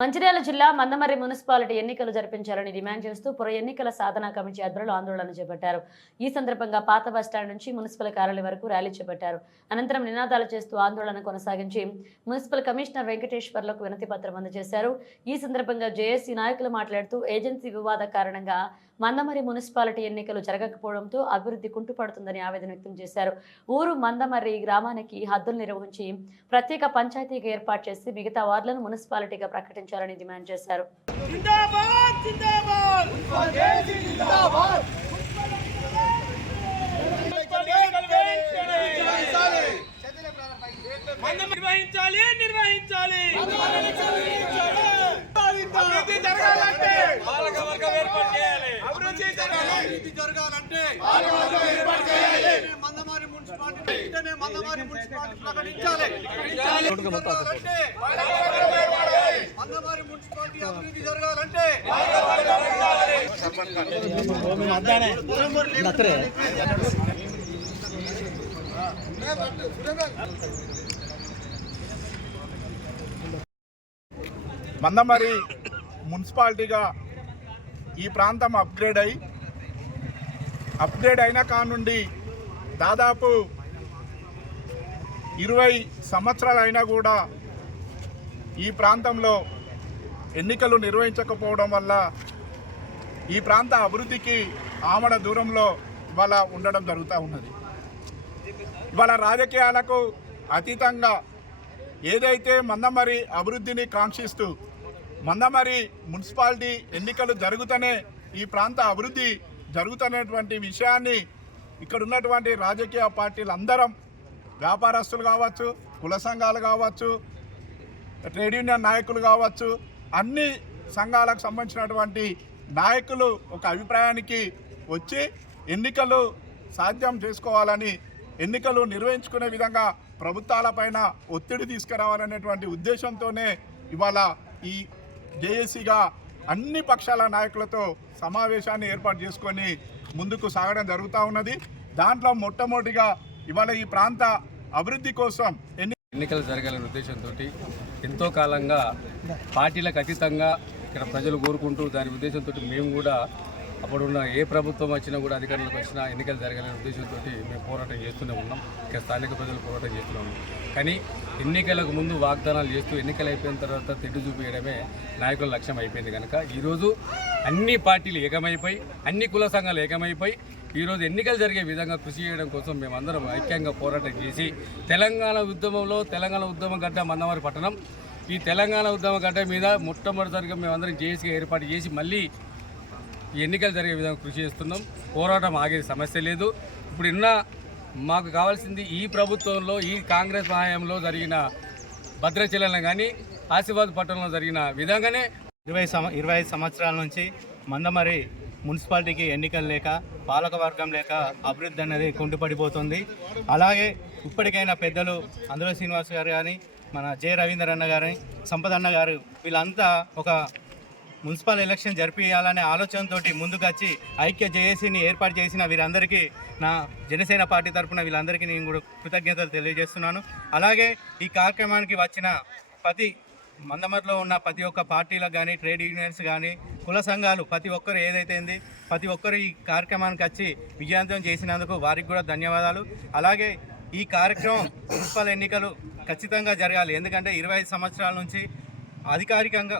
మంచిర్యాల జిల్లా మందమర్రి మున్సిపాలిటీ ఎన్నికలు జరిపించాలని డిమాండ్ చేస్తూ పుర ఎన్నికల సాధనా కమిటీ ఆధ్వర్యంలో ఆందోళన చేపట్టారు. ఈ సందర్భంగా పాత బస్టాండ్ నుంచి మున్సిపల్ కార్యాలయం వరకు ర్యాలీ చేపట్టారు. అనంతరం నినాదాలు చేస్తూ ఆందోళన కొనసాగించి మున్సిపల్ కమిషనర్ వెంకటేశ్వర్లకు వినతి పత్రం అందజేశారు. ఈ సందర్భంగా జేఏసీ నాయకులు మాట్లాడుతూ ఏజెన్సీ వివాద కారణంగా మందమర్రి మున్సిపాలిటీ ఎన్నికలు జరగకపోవడంతో అభివృద్ధి కుంటుపడుతుందని ఆవేదన వ్యక్తం చేశారు. ఊరు మందమర్రి గ్రామానికి హద్దులు నిర్వహించి ప్రత్యేక పంచాయతీగా ఏర్పాటు చేసి మిగతా వార్డులను మున్సిపాలిటీగా ప్రకటించాలని డిమాండ్ చేశారు. మందమర్రి మున్సిపాలిటీ ప్రకటించాలి. మందమర్రి మున్సిపాలిటీ అభివృద్ధి జరగాలంటే మందమర్రి మున్సిపాలిటీగా ఈ ప్రాంతం అప్గ్రేడ్ అయిన కానుండి దాదాపు 20 సంవత్సరాలు అయినా కూడా ఈ ప్రాంతంలో ఎన్నికలు నిర్వహించకపోవడం వల్ల ఈ ప్రాంత అభివృద్ధికి ఆమడ దూరంలో ఇవాళ ఉండడం జరుగుతూ ఉన్నది. ఇవాళ రాజకీయాలకు అతీతంగా ఏదైతే మందమర్రి అభివృద్ధిని కాంక్షిస్తూ మందమర్రి మున్సిపాలిటీ ఎన్నికలు జరుగుతూనే ఈ ప్రాంత అభివృద్ధి జరుగుతున్నటువంటి విషయాన్ని ఇక్కడ ఉన్నటువంటి రాజకీయ పార్టీలు అందరం, వ్యాపారస్తులు కావచ్చు, కుల సంఘాలు కావచ్చు, ట్రేడ్ యూనియన్ నాయకులు కావచ్చు, అన్ని సంఘాలకు సంబంధించినటువంటి నాయకులు ఒక అభిప్రాయానికి వచ్చి ఎన్నికలు సాధ్యం చేసుకోవాలని, ఎన్నికలు నిర్వహించుకునే విధంగా ప్రభుత్వాలపైన ఒత్తిడి తీసుకురావాలనేటువంటి ఉద్దేశంతోనే ఇవాళ ఈ జేఏసీగా అన్ని పక్షాల నాయకులతో సమావేశాన్ని ఏర్పాటు చేసుకొని ముందుకు సాగడం జరుగుతూ ఉన్నది. దాంట్లో మొట్టమొదటిగా ఇవాళ ఈ ప్రాంత అభివృద్ధి కోసం ఎన్నికలు జరగాలనే ఉద్దేశంతో ఎంతో కాలంగా పార్టీలకు అతీతంగా ఇక్కడ ప్రజలు కోరుకుంటూ దాని ఉద్దేశంతో మేము కూడా అప్పుడున్న ఏ ప్రభుత్వం వచ్చినా కూడా అధికారులకు వచ్చినా ఎన్నికలు జరగాలనే ఉద్దేశంతో మేము పోరాటం చేస్తూనే ఉన్నాం. ఇక్కడ స్థానిక ప్రజలు పోరాటం చేస్తూనే ఉన్నాం. కానీ ఎన్నికలకు ముందు వాగ్దానాలు చేస్తూ ఎన్నికలు అయిపోయిన తర్వాత తెడ్డు చూపించడమే నాయకుల లక్ష్యం అయిపోయింది కనుక ఈరోజు అన్ని పార్టీలు ఏకమైపోయి, అన్ని కుల సంఘాలు ఏకమైపోయి ఈరోజు ఎన్నికలు జరిగే విధంగా కృషి చేయడం కోసం మేమందరం ఐక్యంగా పోరాటం చేసి తెలంగాణ ఉద్యమ గడ్డ మందమర్రి పట్టణం, ఈ తెలంగాణ ఉద్యమ గడ్డ మీద మొట్టమొదటిసారిగా మేమందరం జేఏసీగా ఏర్పాటు చేసి మళ్ళీ ఈ ఎన్నికలు జరిగే విధంగా కృషి చేస్తున్నాం. పోరాటం ఆగే సమస్య లేదు. ఇప్పుడు మాకు కావాల్సింది ఈ ప్రభుత్వంలో, ఈ కాంగ్రెస్ సహాయంలో జరిగిన భద్రాచలంలో కానీ ఆసిఫాబాద్ పట్టణంలో జరిగిన విధంగానే 25 సంవత్సరాల నుంచి మందమర్రి మున్సిపాలిటీకి ఎన్నికలు లేక, పాలకవర్గం లేక అభివృద్ధి అనేది కుంటుపడిపోతుంది. అలాగే ఇప్పటికైనా పెద్దలు అందులో శ్రీనివాస్ గారు కానీ, మన జె రవీందర్ అన్న గారు, సంపద అన్న గారు, వీళ్ళంతా ఒక మున్సిపల్ ఎలక్షన్ జరిపించాలనే ఆలోచనతో ముందుకొచ్చి ఐక్య జేఏసీని ఏర్పాటు చేసిన వీరందరికీ నా జనసేన పార్టీ తరఫున వీళ్ళందరికీ నేను కూడా కృతజ్ఞతలు తెలియజేస్తున్నాను. అలాగే ఈ కార్యక్రమానికి వచ్చిన మందమర్రిలో ఉన్న ప్రతి ఒక్క పార్టీలకు కానీ, ట్రేడ్ యూనియన్స్ కానీ, కుల సంఘాలు ప్రతి ఒక్కరు ప్రతి ఒక్కరు ఈ కార్యక్రమానికి వచ్చి విజయవంతం చేసినందుకు వారికి కూడా ధన్యవాదాలు. అలాగే ఈ కార్యక్రమం మున్సిపల్ ఎన్నికలు ఖచ్చితంగా జరగాలి. ఎందుకంటే 25 సంవత్సరాల నుంచి అధికారికంగా